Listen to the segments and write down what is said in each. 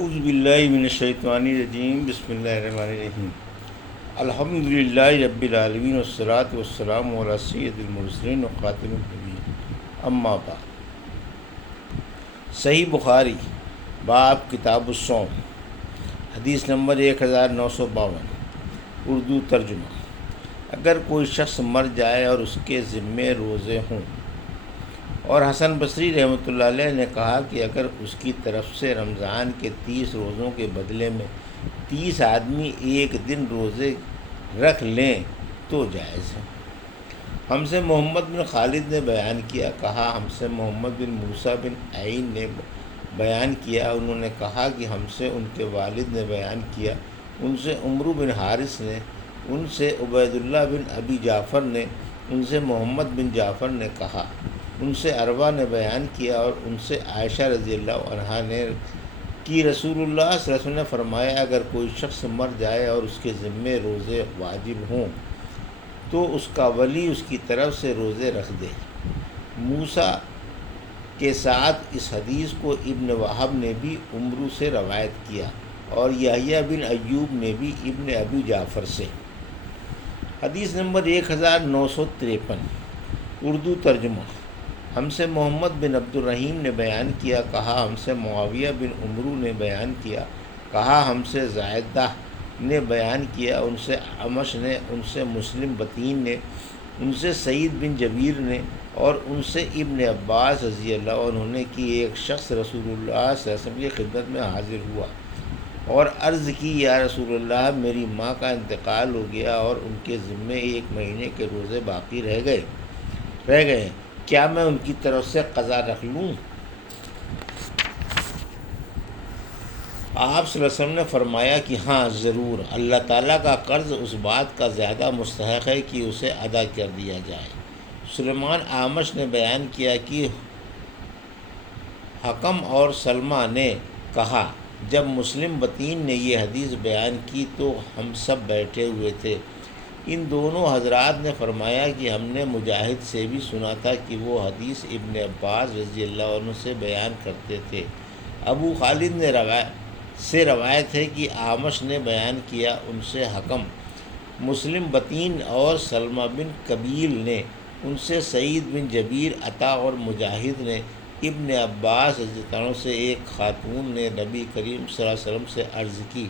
اعوذ باللہ من الشیطان الرجیم، بسم اللہ الرحمن الرحیم۔ الحمد للہ رب العالمین والصلاة والسلام علی سید المرسلین وخاتم النبیین، اما بعد۔ صحیح بخاری باب کتاب الصوم، حدیث نمبر 1952، اردو ترجمہ۔ اگر کوئی شخص مر جائے اور اس کے ذمے روزے ہوں، اور حسن بصری رحمۃ اللہ علیہ نے کہا کہ اگر اس کی طرف سے رمضان کے 30 روزوں کے بدلے میں 30 آدمی ایک دن روزے رکھ لیں تو جائز ہے۔ ہم سے محمد بن خالد نے بیان کیا، کہا ہم سے محمد بن موسیٰ بن عین نے بیان کیا، انہوں نے کہا کہ ہم سے ان کے والد نے بیان کیا، ان سے عمرو بن حارث نے، ان سے عبید اللہ بن ابی جعفر نے، ان سے محمد بن جعفر نے کہا، ان سے عروہ نے بیان کیا، اور ان سے عائشہ رضی اللہ عنہا نے کہ رسول اللہ صلی اللہ علیہ وسلم نے فرمایا، اگر کوئی شخص مر جائے اور اس کے ذمے روزے واجب ہوں تو اس کا ولی اس کی طرف سے روزے رکھ دے۔ موسیٰ کے ساتھ اس حدیث کو ابن وہب نے بھی عمرو سے روایت کیا، اور یحییٰ بن ایوب نے بھی ابن ابی جعفر سے۔ حدیث نمبر 1953، اردو ترجمہ۔ ہم سے محمد بن عبد الرحیم نے بیان کیا، کہا ہم سے معاویہ بن عمرو نے بیان کیا، کہا ہم سے زائدہ نے بیان کیا، ان سے اعمش نے، ان سے مسلم بطین نے، ان سے سعید بن جبیر نے، اور ان سے ابن عباس رضی اللہ عنہ نے کہ ایک شخص رسول اللہ صلی اللہ علیہ وسلم کی خدمت میں حاضر ہوا اور عرض کی، یا رسول اللہ، میری ماں کا انتقال ہو گیا اور ان کے ذمے 1 مہینے کے روزے باقی رہ گئے، کیا میں ان کی طرف سے قضا رکھ لوں؟ آپ صلی اللہ علیہ وسلم نے فرمایا کہ ہاں ضرور، اللہ تعالیٰ کا قرض اس بات کا زیادہ مستحق ہے کہ اسے ادا کر دیا جائے۔ سلیمان اعمش نے بیان کیا کہ حکم اور سلمہ نے کہا، جب مسلم بطین نے یہ حدیث بیان کی تو ہم سب بیٹھے ہوئے تھے۔ ان دونوں حضرات نے فرمایا کہ ہم نے مجاہد سے بھی سنا تھا کہ وہ حدیث ابن عباس رضی اللہ عنہ سے بیان کرتے تھے۔ ابو خالد نے روایت ہے کہ اعمش نے بیان کیا، ان سے حکم، مسلم بطین اور سلمہ بن کبیل نے، ان سے سعید بن جبیر، عطا اور مجاہد نے ابن عباس رضی اللہ عنہ سے ایک خاتون نے نبی کریم صلی اللہ علیہ وسلم سے عرض کی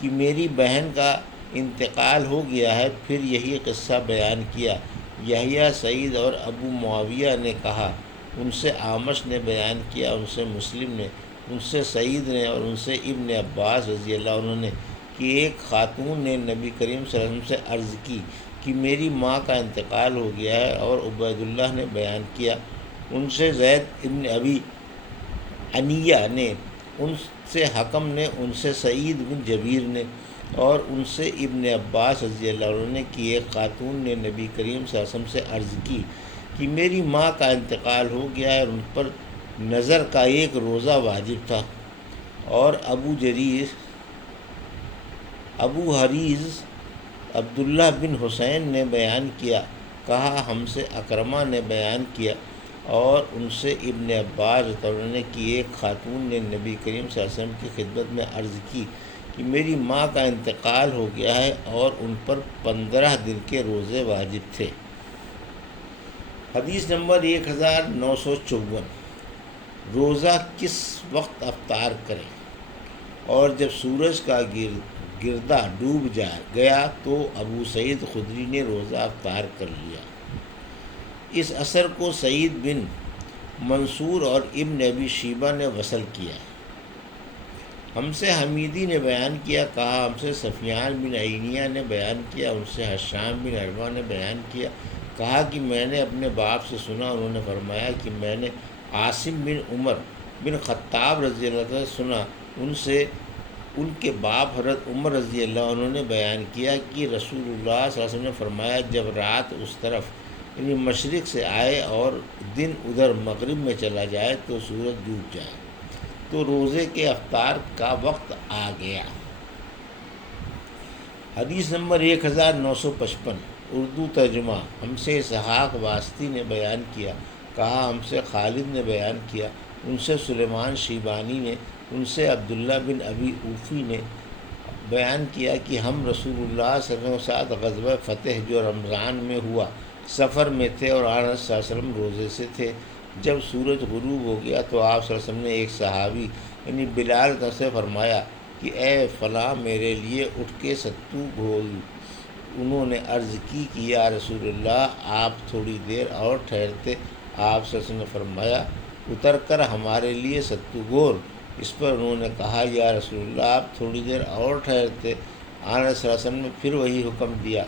کہ میری بہن کا انتقال ہو گیا ہے، پھر یہی قصہ بیان کیا۔ یحییٰ، سعید اور ابو معاویہ نے کہا، ان سے اعمش نے بیان کیا، ان سے مسلم نے، ان سے سعید نے، اور ان سے ابن عباس رضی اللہ عنہ نے کہ ایک خاتون نے نبی کریم صلی اللہ علیہ وسلم سے عرض کی کہ میری ماں کا انتقال ہو گیا ہے، اور عبید اللہ نے بیان کیا، ان سے زید ابن ابی عنیہ نے، ان سے حکم نے، ان سے سعید بن جبیر نے، اور ان سے ابن عباس رضی اللہ عنہ نے کہ ایک خاتون نے نبی کریم صلی اللہ علیہ وسلم سے عرض کی کہ میری ماں کا انتقال ہو گیا ہے، اور ان پر نظر کا ایک روزہ واجب تھا۔ اور ابو حریز عبداللہ بن حسین نے بیان کیا، کہا ہم سے اکرمہ نے بیان کیا، اور ان سے ابن عباس رضی اللہ عنہ نے کہ ایک خاتون نے نبی کریم صلی اللہ علیہ وسلم کی خدمت میں عرض کی کہ میری ماں کا انتقال ہو گیا ہے، اور ان پر 15 دن کے روزے واجب تھے۔ حدیث نمبر 1954، روزہ کس وقت افطار کریں؟ اور جب سورج کا گردہ ڈوب گیا تو ابو سعید خدری نے روزہ افطار کر لیا۔ اس اثر کو سعید بن منصور اور ابن ابی شیبہ نے وصل کیا۔ ہم سے حمیدی نے بیان کیا، کہا ہم سے سفیان بن عینیہ نے بیان کیا، ان سے حشام بن عروہ نے بیان کیا، کہا کہ میں نے اپنے باپ سے سنا، انہوں نے فرمایا کہ میں نے عاصم بن عمر بن خطاب رضی اللہ عنہ سے سنا، ان سے ان کے باپ حضرت عمر رضی اللہ عنہ نے بیان کیا کہ رسول اللہ صلی اللہ علیہ وسلم نے فرمایا، جب رات اس طرف یعنی مشرق سے آئے اور دن ادھر مغرب میں چلا جائے تو سورج ڈوب جائے تو روزے کے افطار کا وقت آ گیا۔ حدیث نمبر 1955، اردو ترجمہ۔ ہم سے اسحاق واسطی نے بیان کیا، کہا ہم سے خالد نے بیان کیا، ان سے سلیمان شیبانی نے، ان سے عبداللہ بن ابی اوفی نے بیان کیا کہ ہم رسول اللہ صلی اللہ علیہ وسلم کے ساتھ غزوہ فتح جو رمضان میں ہوا سفر میں تھے، اور آن صلی اللہ علیہ وسلم روزے سے تھے۔ جب سورج غروب ہو گیا تو آپ صلی اللہ علیہ وسلم نے ایک صحابی یعنی بلال سے فرمایا کہ اے فلاں میرے لیے اٹھ کے ستو گھول۔ انہوں نے عرض کی کہ یا رسول اللہ آپ تھوڑی دیر اور ٹھہرتے۔ آپ صلی اللہ علیہ وسلم نے فرمایا اتر کر ہمارے لیے ستو گھول۔ اس پر انہوں نے کہا یا رسول اللہ آپ تھوڑی دیر اور ٹھہرتے۔ آن صلی اللہ علیہ وسلم نے پھر وہی حکم دیا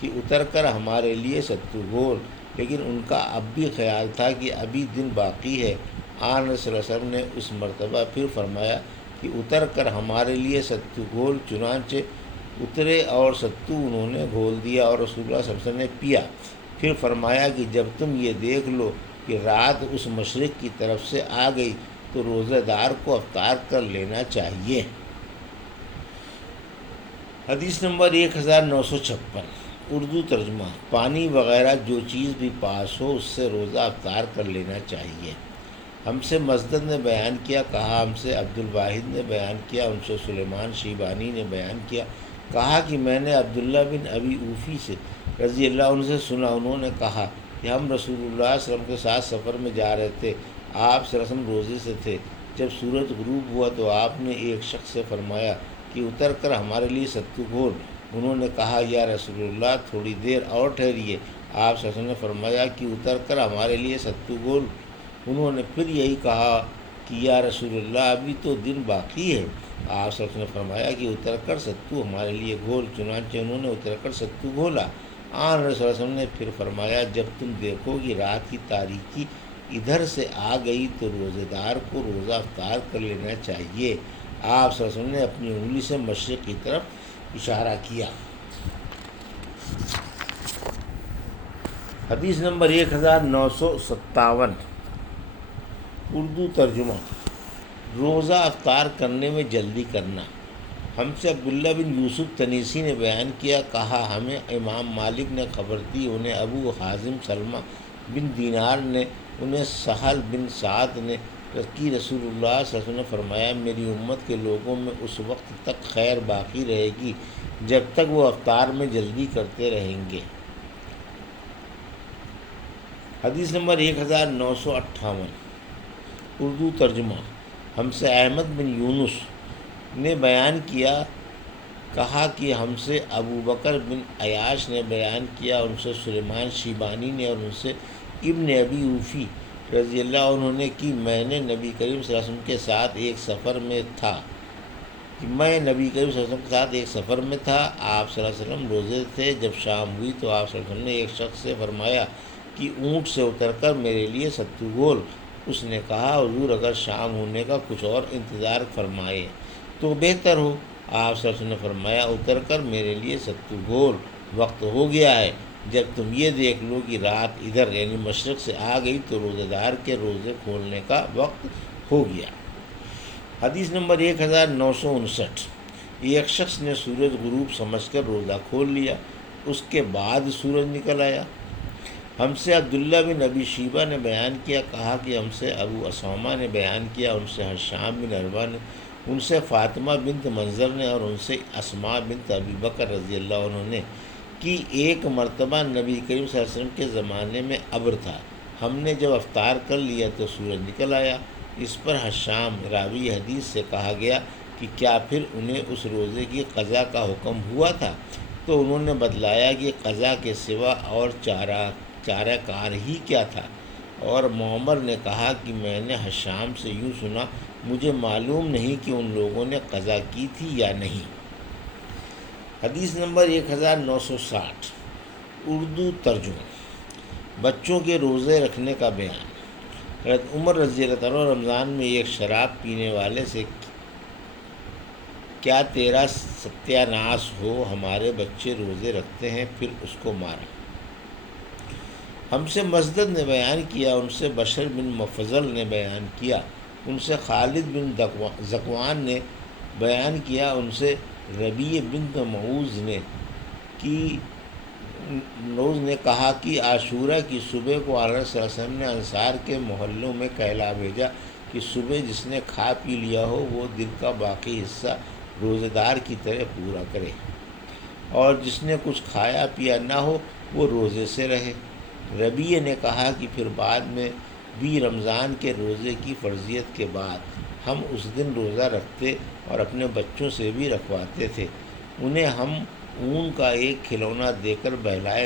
کہ اتر کر ہمارے لیے ستو گھول، لیکن ان کا اب بھی خیال تھا کہ ابھی دن باقی ہے۔ آن صلی اللہ علیہ وسلم نے اس مرتبہ پھر فرمایا کہ اتر کر ہمارے لیے ستو گھول، چنانچہ اترے اور ستو انہوں نے گھول دیا اور رسول اللہ صلی اللہ علیہ وسلم نے پیا۔ پھر فرمایا کہ جب تم یہ دیکھ لو کہ رات اس مشرق کی طرف سے آ گئی تو روزہ دار کو افطار کر لینا چاہیے۔ حدیث نمبر 1956 اردو ترجمہ۔ پانی وغیرہ جو چیز بھی پاس ہو اس سے روزہ افطار کر لینا چاہیے۔ ہم سے مسدد نے بیان کیا، کہا ہم سے عبد الواحد نے بیان کیا، ان سے سلیمان شیبانی نے بیان کیا، کہا کہ میں نے عبداللہ بن ابی اوفی سے رضی اللہ عنہ سے سنا، انہوں نے کہا کہ ہم رسول اللہ صلی اللہ علیہ وسلم کے ساتھ سفر میں جا رہے تھے، آپ صلی اللہ علیہ وسلم روزے سے تھے۔ جب سورج غروب ہوا تو آپ نے ایک شخص سے فرمایا کہ اتر کر ہمارے لیے ستو گھول۔ انہوں نے کہا یا رسول اللہ تھوڑی دیر اور ٹھہریے۔ آپ صلی اللہ علیہ وسلم نے فرمایا کہ اتر کر ہمارے لیے ستو گھول۔ انہوں نے پھر یہی کہا کہ یا رسول اللہ ابھی تو دن باقی ہے۔ آپ صلی اللہ علیہ وسلم نے فرمایا کہ اتر کر ستو ہمارے لیے گھول، چنانچہ انہوں نے اتر کر ستو گھولا۔ آن رسول اللہ صلی اللہ علیہ وسلم نے پھر فرمایا جب تم دیکھو کہ رات کی تاریکی ادھر سے آ گئی تو روزے دار کو روزہ افطار کر لینا چاہیے۔ آپ صلی اللہ علیہ وسلم نے اپنی انگلی سے مشرق کی طرف اشارہ کیا۔ حدیث نمبر 1957 اردو ترجمہ۔ روزہ افطار کرنے میں جلدی کرنا۔ ہم سے عبداللہ بن یوسف تنیسی نے بیان کیا، کہا ہمیں امام مالک نے خبر دی، انہیں ابو حازم سلمہ بن دینار نے، انہیں سہل بن سعد نے کہ رسول اللہ صلی اللہ علیہ وسلم نے فرمایا میری امت کے لوگوں میں اس وقت تک خیر باقی رہے گی جب تک وہ افطار میں جلدی کرتے رہیں گے۔ حدیث نمبر 1958 اردو ترجمہ۔ ہم سے احمد بن یونس نے بیان کیا، کہا کہ ہم سے ابو بکر بن عیاش نے بیان کیا، ان سے سلیمان شیبانی نے اور ان سے ابن ابی اوفی رضی اللہ عنہ نے کہ میں نبی کریم صلی اللہ علیہ وسلم کے ساتھ ایک سفر میں تھا آپ صلی اللہ علیہ وسلم روزے تھے۔ جب شام ہوئی تو آپ صلی اللہ علیہ وسلم نے ایک شخص سے فرمایا کہ اونٹ سے اتر کر میرے لیے ستو گھول۔ اس نے کہا حضور اگر شام ہونے کا کچھ اور انتظار فرمائے تو بہتر ہو۔ آپ صلی اللہ علیہ وسلم نے فرمایا اتر کر میرے لیے ستو گھول، وقت ہو گیا ہے۔ جب تم یہ دیکھ لو کہ رات ادھر یعنی مشرق سے آ گئی تو روزے دار کے روزے کھولنے کا وقت ہو گیا۔ حدیث نمبر 1959 ایک شخص نے سورج غروب سمجھ کر روزہ کھول لیا، اس کے بعد سورج نکل آیا۔ ہم سے عبداللہ بن ابی شیبہ نے بیان کیا، کہا کہ ہم سے ابو اسامہ نے بیان کیا، ان سے حشام بن عروہ نے، ان سے فاطمہ بنت منظر نے اور ان سے اسماء بنت ابی بکر رضی اللہ عنہ نے کہ ایک مرتبہ نبی کریم صلی اللہ علیہ وسلم کے زمانے میں ابر تھا، ہم نے جب افطار کر لیا تو سورج نکل آیا۔ اس پر حشام راوی حدیث سے کہا گیا کہ کیا پھر انہیں اس روزے کی قضا کا حکم ہوا تھا؟ تو انہوں نے بتلایا کہ قضا کے سوا اور چارہ کار ہی کیا تھا، اور معمر نے کہا کہ میں نے حشام سے یوں سنا، مجھے معلوم نہیں کہ ان لوگوں نے قضا کی تھی یا نہیں۔ حدیث نمبر 1960 اردو ترجمہ۔ بچوں کے روزے رکھنے کا بیان۔ حضرت عمر رضی اللہ عنہ رمضان میں ایک شراب پینے والے سے کیا تیرا ستیہ ناس ہو، ہمارے بچے روزے رکھتے ہیں، پھر اس کو مارا۔ ہم سے مسدد نے بیان کیا، ان سے بشر بن مفضل نے بیان کیا، ان سے خالد بن ذکوان نے بیان کیا، ان سے ربیع بنت معوذ نے کہا کہ عاشورہ کی صبح کو آقا صلی اللہ علیہ وسلم نے انصار کے محلوں میں کہلا بھیجا کہ کہ صبح جس نے کھا پی لیا ہو وہ دن کا باقی حصہ روزے دار کی طرح پورا کرے، اور جس نے کچھ کھایا پیا نہ ہو وہ روزے سے رہے۔ ربیع نے کہا کہ پھر بعد میں بھی رمضان کے روزے کی فرضیت کے بعد ہم اس دن روزہ رکھتے اور اپنے بچوں سے بھی رکھواتے تھے۔ انہیں ہم اون کا ایک کھلونا دے کر بہلائے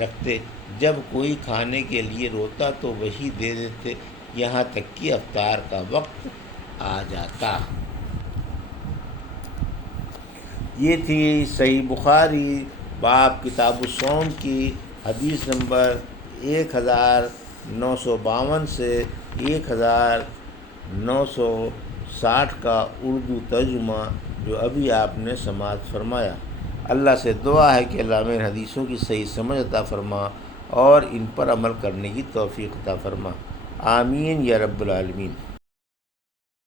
رکھتے، جب کوئی کھانے کے لیے روتا تو وہی دے دیتے، یہاں تک کہ افطار کا وقت آ جاتا۔ یہ تھی صحیح بخاری باب کتاب الصوم کی حدیث نمبر 1952 سے 1960 کا اردو ترجمہ جو ابھی آپ نے سماعت فرمایا۔ اللہ سے دعا ہے کہ اللہ ہمیں ان حدیثوں کی صحیح سمجھ عطا فرما اور ان پر عمل کرنے کی توفیق عطا فرما، آمین یا رب العالمین۔